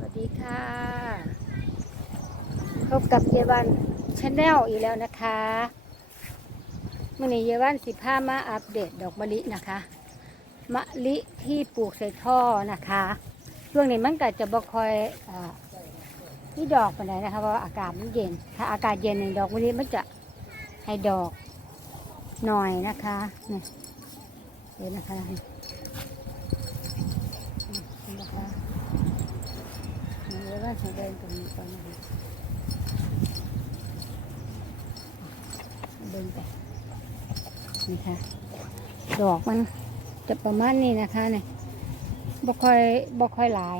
วัสดีค่ะ พบกับเยาวันชาแนลอีกแล้วนะคะมื่อนี้เยาวันสิบผ้ามาอัปเดตดอกมะลินะคะ มะลิที่ปลูกใส่ท่อนะคะ ช่วงนี้มันก็จะบ่คอยอที่ดอกไปไหนนะคะเพราะว่าอากาศมันเย็น ถ้าอากาศเย็นเนี่ยดอกมะลิมันจะให้ดอกหน่อยนะคะนี่เดี๋ยวนะคะนี่นี่นะคะ เดี๋ย ว่าจะเดินตรงนี้ก่อนนะคะเดินไปนี่ค่ะ ดอกมันจะประมาณนี้นะคะเนี่ยบ่ค่อยบ่ค่อยหลาย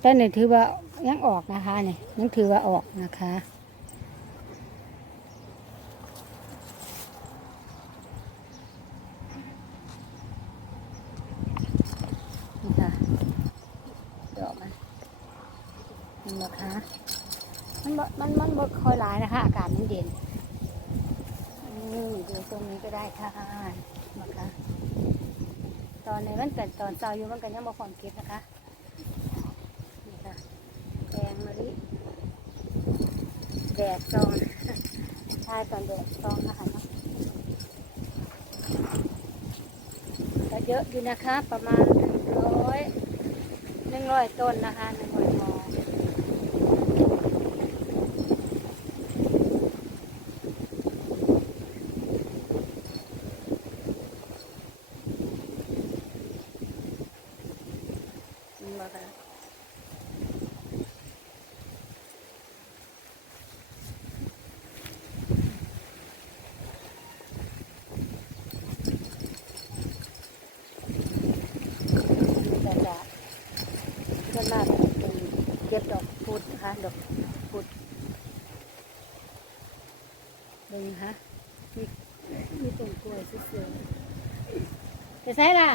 แต่เนี่ยถือว่ายังออกนะคะเนี่ยยังถือว่าออกนะคะนี่ค่ะ ดอกมัน เห็นไหมคะมันมันมันบ่ค่อยหลายนะคะ อากาศมันเย็นอืมดูตรงนี้ก็ได้ค่ะนะคะตอนในมันเกิดตอนเช้าอยู่มันก็ยังบ่ความคิดนะคะนี่ค่ะแดงมะลิแดดซองใช่ตอนแดดซองนะคะเนาะก็เยอะอยู่นะคะ ประมาณหนึ่งร้อยหนึ่งร้อยต้นนะคะหนึ่งร้อยมอนี่มาค่ะแต่ละ ส่วนมากเป็น เก็บดอกพุดนะคะ ดอกพุดดูนะคะมีมีต้นกล้วยสวยๆจะใช่ล่ะ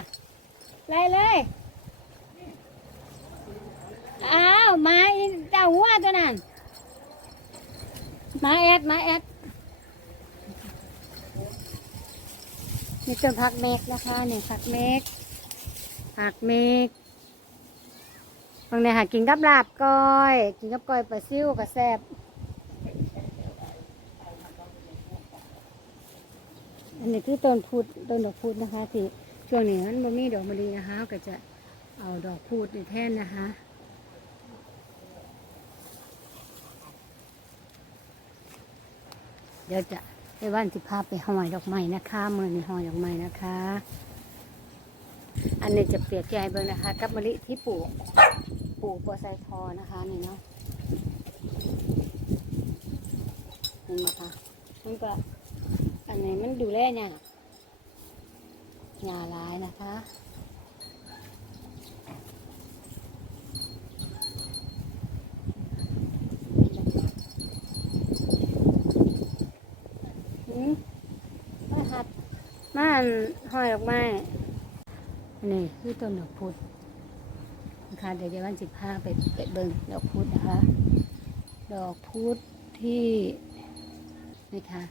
ไล่เลย อ้าวมาอีเจ้าหัวตัวนั้น มาแอด มาแอดนี่ต้นผักเมกนะคะนี่ผักเมกผักเมก บางเนี่ยหากินกับลาบก้อย กินกับก้อยปลาซิ่วกับแซบอันนี้คือต้นพูดต้นดอกพูดนะคะที่ช่วงนี้มันบ่มีดอกมะลินะคะ ก็จะเอาดอกพูดในแท่นนะคะเดี๋ยวจะไปว่านสิพาไปหอยดอกไม้นะคะเมื่อนี้หอยดอกไม้นะคะ อันนี้จะเปรียบใจเบิ่งนะคะ กับมะลิที่ปลูกปลูกบัวไซทอนะคะนี่เนาะเห็นไหมคะมันก็อันไหนมันดูแลเนี่ยหญ้าลายนะคะหืมมาหัดมาอันห้อยดอกไม้ อันนี่คือต้นดอกพุธนะคะเดี๋ยวจะวันสิบห้าไปไปเบิ่งดอกพุธนะคะ ดอกพุธที่นี่ค่ะ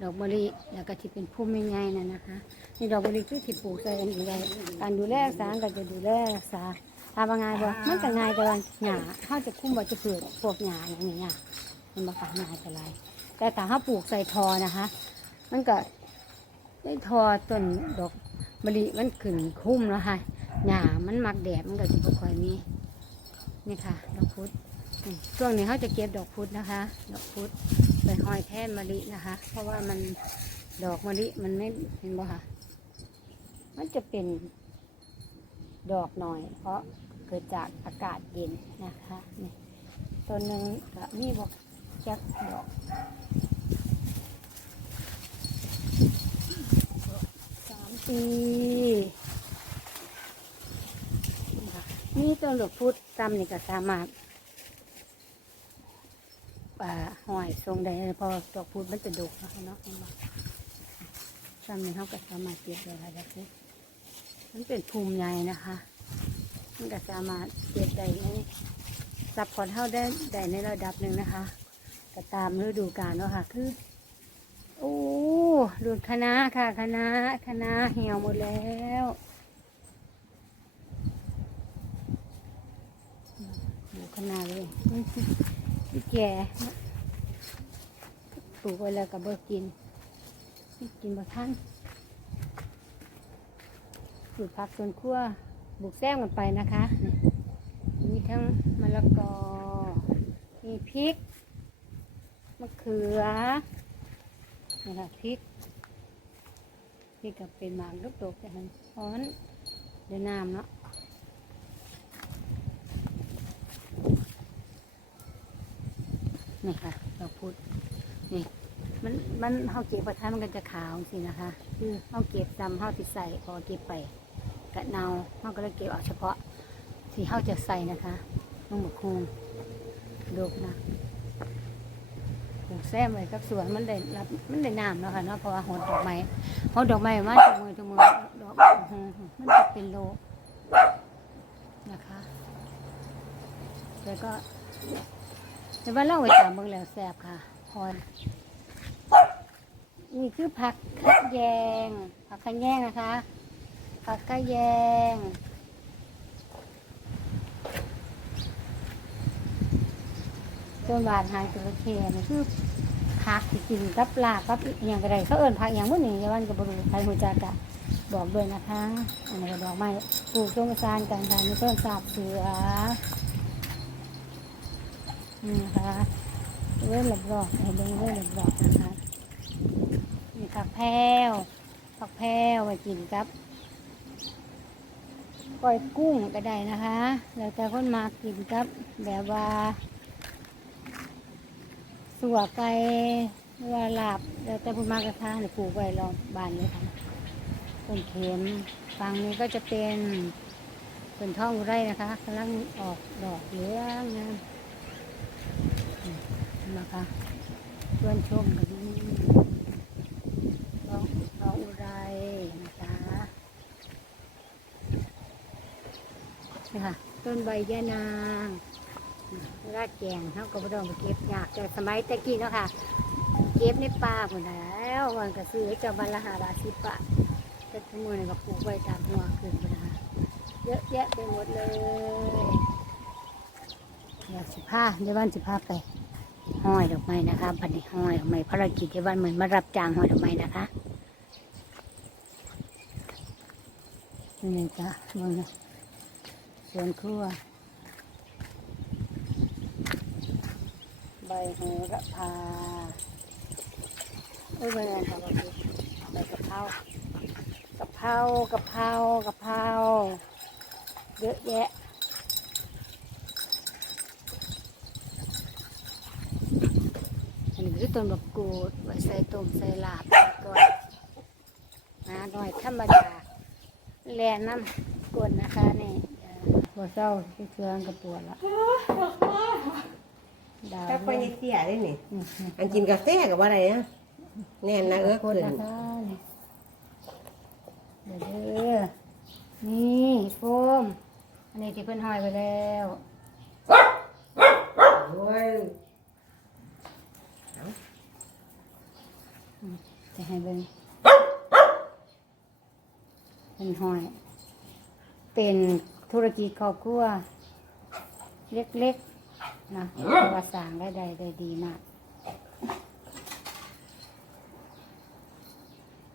ดอกมะลิแล้วก็ที่เป็นพุ่มง่ายๆนะนะคะนี่ดอกมะลิคือที่ปลูกใส่อันนี้ไว้การดูแลรักษาก็จะดูแลรักษาทำง่ายบ่มันก็ง่ายแต่ว่าหญ้าเขาจะคุ้มบ่จะเปลือพวกหญ้าอย่างนี้หญ้ามันบ่ค่ะหญ้าจะไรแต่ถ้าเขาปลูกใส่ทอนะคะ มันก็ได้ทอต้นดอก มะลิมันขึ้นคุ้มแล้วค่ะหญ้ามันมักแดดมันก็จะบ่ค่อยมีนี่ค่ะดอกพุธช่วงนี้เขาจะเก็บดอกพุธนะคะ ดอกพุธไปห้อยแท่นมะลินะคะ เพราะว่ามันดอกมะลิมันไม่เห็นบ่ค่ะ มันจะเป็นดอกหน่อย เพราะเกิดจากอากาศเย็นนะคะนี่ต้นหนึ่งก็มีบอกจักดอก นี่ต้นดอกพุทธตำนี่ก็สามารถอ่าห้อยทรงได้พอดอกพุทธมันจะดกนะคะเนาะเห็นบ่ตำนี่เขาก็สามารถเก็บได้หลายแบบนี้มันเป็นภูมิใหญ่นะคะมันก็สามารถเก็บได้ในซับพอร์ตเท่าได้ได้ในระดับหนึ่งนะคะก็ตามฤดูกาลเนาะค่ะ คือ โอ้ ดูคณะค่ะคณะคณะเหี่ยวหมดแล้วขนาดเลยอีแก่ปลูกไว้แล้วกับเบิกินกินบ่ทันปลูกผักสวนครัวบุกแซมกันไปนะคะมีทั้งมะละกอมีพริกมะเขือ นี่ค่ะพริกพริกกับเป็นหมากลูกดกแต่หันเพราะมันเดือน้ำเนาะนี่ค่ะเราพูดนี่มันมันเขาเก็บประทานมันก็จะขาวสินะคะคือเขาเก็บจำเขาติดใส่พอเก็บไปกะเนาเขาก็เลยเก็บเอาเฉพาะที่เขาจะใส่นะคะน้องหมกคูงดูนะปลูก แซมไว้กับสวนมันได้รับมันได้น้ำแล้วค่ะเนาะเพราะว่าหดดอกไม้หดดอกไม้มาจากมือจากมือดอกมันจะเป็นโลนะคะแล้วก็แต่ว่าเล่าไว้ตามเบิ่งแล้วแซ่บค่ะพรนี่คือผักขะแยง ผักขะแยงนะคะ ผักขะแยงต้นบาทหางจระเข้นี่คือ ผักที่กินกับลาบกับอหย่างไรเขาเอิ้นผักอหย่างพวกนี้ยาวันกับบรูใครหูจักกะบอกด้วยนะคะอันนี้ก็ดอกไม้ปลูกต้นซานกันค่ะมีต้นสาบเสือนี่นะคะเว้นหลบรอบให้เบิ่งเว้นหลบรอบนะคะนี่ผักแพรวผักแพรวไว้กินครับก้อยกุ้งก็ได้นะคะ แล้วแต่คนมากินครับแบบว่า สัวไก่หรือว่าลาบแล้วแต่คนมากระทะเนี่ยปลูกไว้รอบบานเลยค่ะต้นเข็มฝั่งนี้ก็จะเป็นเป็นท้องไรนะคะกำลังออกดอกเหลืองนะอืมนะคะชวนชมกันนี่น้องน้องอุไรนะคะนี่ค่ะต้นใบยะนาง รากแกงเขาก็ไม่ต้องไปเก็บยากแต่สมัยตะกี้เนาะค่ะ เก็บในป่าหมดแล้ววันก็ซื้อจะวันละหาบาทสิบบาทแต่ทุกมือนี่ก็ปลูกไว้ตามหัวขึ้นไปนะคะเยอะแยะไปหมดเลยอยากสิผ้าในวันสิผ้าไปห้อยดอกไม้นะคะบันนี้ห้อยดอกไม้ภารกิจในวันเหมือนมารับจ้างห้อยดอกไม้นะคะนี่จ้ะมึงนะสวนครัว ใบโหระพาเอ้ยใบอะไรคะใบกะเพรากะเพรากะเพรากะเพราเยอะแยะอันนี้คือต้นบักกูดไว้ใส่ต้มใส่ลาบก่อนหาหน่อยธรรมดาแลน้ำกวนนะคะนี่เอ่อหัวเศร้าที่เครื่องกระปวดละ ดาวถ้าไปในเตี้ยได้นี่อืมอันกินกาแฟกับอะไรนะแน่นนะเออคนขึ้นนะคะนี่เดี๋ยวเด้อนี่โฟม อันนี้ที่เพิ่นห้อยไปแล้วโอ้ยจะให้เบิ่งเป็นห้อย เป็นธุรกิจครอบครัว เล็กๆ นะแต่ว่าสร้างได้ได้ได้ดีมาก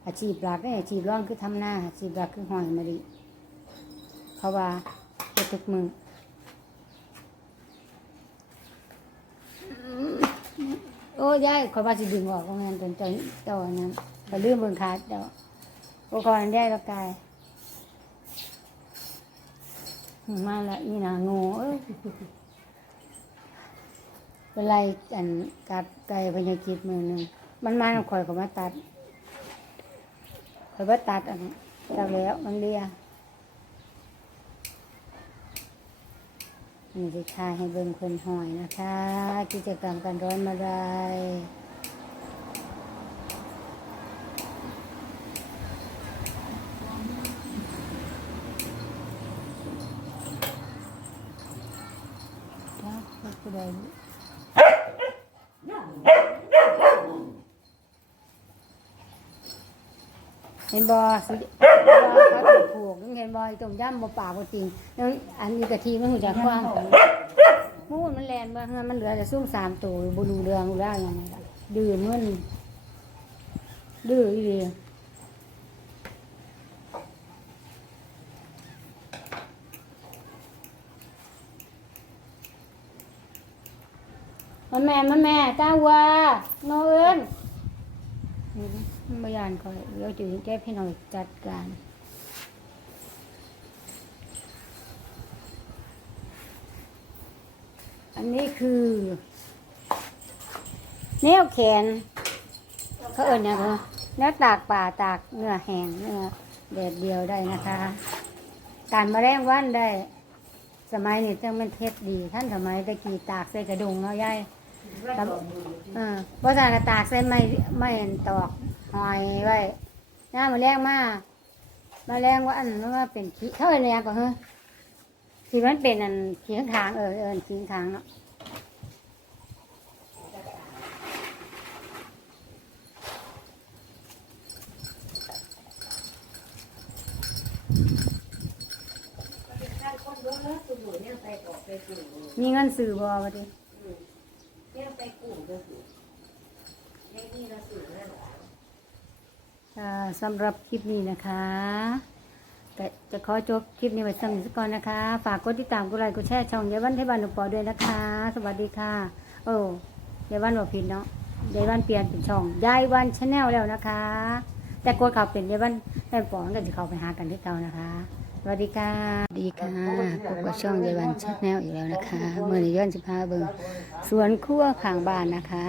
อาชีพหลักเนี่ยอาชีพร่องคือทำหน้าอาชีพหลักคือหอยมะลิเพราะว่าเฮ็ดทุกมือโอ้ยายคอยว่าสิดึงออกโรงงานจนใจเจ้าอันนั้นก็ลืมเบิ่งขาดเจ้าโอ้ก่อนได้ล้วกายมาละนี่นาง่เอ้ย เป็นไรอันกัดไก่พญากิจมือหนึ่งมันมาคอยก็มาตัดคอยว่าตัดอันตัดแล้วมันเลียนี่จะทายให้เบิ่งคนหอยนะคะ กิจกรรมการร้อนมาไรจ้าผู้ใด เห็นบอสุดเขาถูกผูกเห็นบอต้มยำบ่ปากบ่จริงแล้วอันนี้กะทิมันหูจากความมูนเมื่อมันเหลือแต่ซุ่มสามตัวบรูเรืองแล้วอย่างนี้ดื้อเมื่อนดื้ออีเดียมาแม่มาแม่จ้าว่าโนเอิญ มายานคอยเดี๋ยวจะแก้พี่หน่อยจัดการอันนี้คือ แนวแขน เขาเอิญเนี่ยคือเนื้อตากป่าตากเนื้อแห้งเนื้อแดดเดียวได้นะคะการมาแรงวันได้ สมัยนี้จังมันเทศดี ท่านสมัยตะกี้ตากใส่กระดุงเนาะยายเพราะฉะนั้นตากใส่ไม่ไม่ตอก หอยไว้หน้ามาแรงมากมาแรงว่าอันนั้นว่าเป็นขี้เขาเอิญเนี่ยก็เฮ้ยที่มันเป็นอันขี้ข้างๆเออเออขี้ข้างเนาะมีเงินซื้อบอวะดิอ่า สำหรับคลิปนี้นะคะก็จะขอจบคลิปนี้ไว้สักนิดก่อนนะคะ ฝากกดติดตามกดไลค์กดแชร์ช่องยายวันเทบันหนุปอด้วยนะคะ สวัสดีค่ะ โอ้ยายวันบอกผิดเนาะยายวันเปลี่ยนเป็นช่องยายวันชาแนลแล้วนะคะ แต่กดเขาเป็นยายวันแม่ปอนก็จะเข้าไปหากันที่เก่านะคะสวัสดีค่ะดีค่ะพบกับช่องยายวันชาแนลอีกแล้วนะคะเมื่อนี้ย้อนสิพาเบิ่งสวนครัวข้างบ้านนะคะ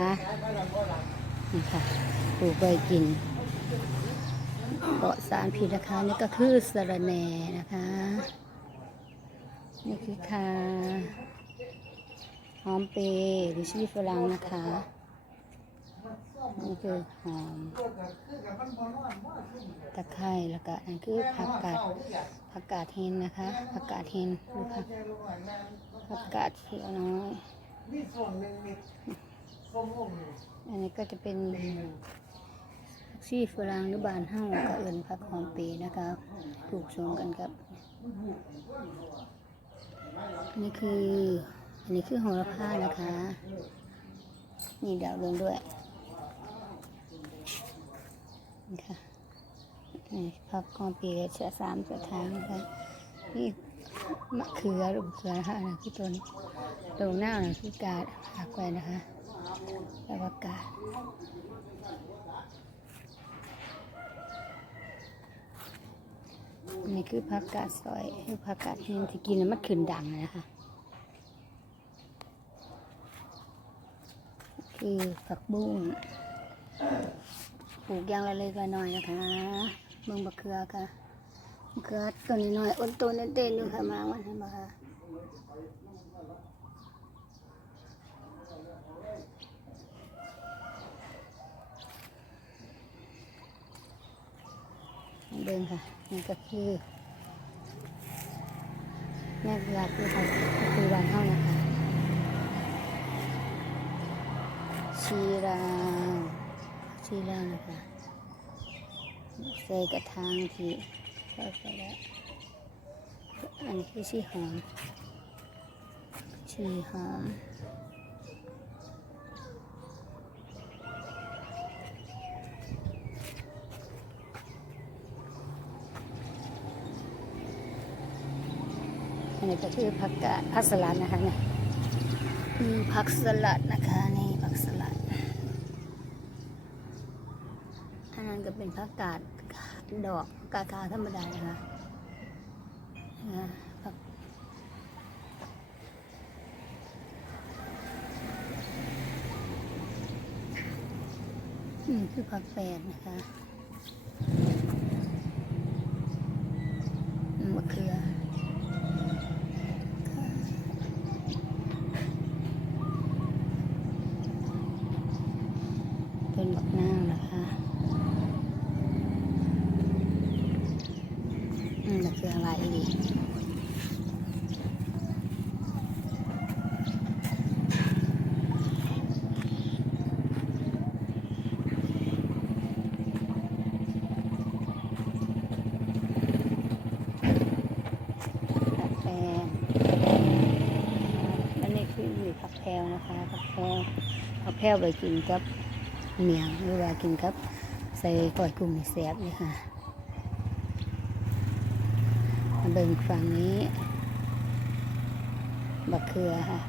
นี่ค่ะปลูกไว้กิน เกาะสารพิษนะคะนี่ก็คือสระแหน่นะคะ นี่คือค่ะหอมเปรย์หรือชีฝรั่งนะคะ นี่คือหอมตะไคร้แล้วก็อันคือผักกาดผักกาดเฮนนะคะผักกาดเฮนดูค่ะผักกาดเขียวน้อยอันนี้ก็จะเป็น ผักชีฝรั่งหรือบานห้างก็เอินผักหอมเปรย์นะคะปลูกสมกันกับนนี้คือ อันนี้คือโหระพานะคะ นี่ดาวเรืองด้วยนี่ค่ะนี่ผักกองปีเชื้อสามกระถางนะคะนี่มะเขือลูกเขือนะคะนนั้นคือต้นตรงหน้าน่ะคือกาดผักไว้นะคะ แล้วก็กาด อันนี้คือผักกาดซอยคือผักกาดเห็นที่กินแล้วมันขึ้นดังนะคะคือผักบุ้งปลูกยางละเล็กละน้อยนะคะเมืองบะเขือค่ะมะเขือต้นน้อยอ้นต้นเต้นๆอยู่ค่ะมาวันนี้มาค่ะ เดินค่ะนี่ก็คือแม่หลักคือค่ะก็คือวันเท่านะคะชีราวชีราวนะคะใส่กระทางที่เราใส่แล้วอันนี้คือชีหอมชีหอม อันนี้ก็คือผักกาดผักสลัดนะคะเนี่ยคือผักสลัดนะคะนี่ผักสลัด อันนั้นก็เป็นผักกาดดอกกาดขาวธรรมดานะคะอ่าผักอืมคือผักแปดนะคะ ทั้งหลายอีกแพลนะคะผักแพลผักแพลไปกินกับเมียงหรือว่ากินกับใส่ก๋วยกุ้งแซ่บเลยค่ะ เบิ่งฝั่งนี้บักเขือค่ะ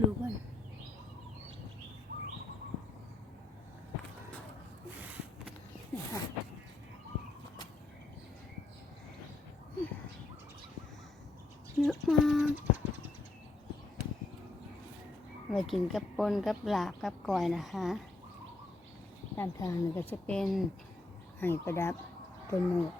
ลูกมันเยอะมากไว้กินกับปนกับลาบกับก้อยนะคะ ด้านทางนี้ก็จะเป็นไห้ประดับต้นหมวก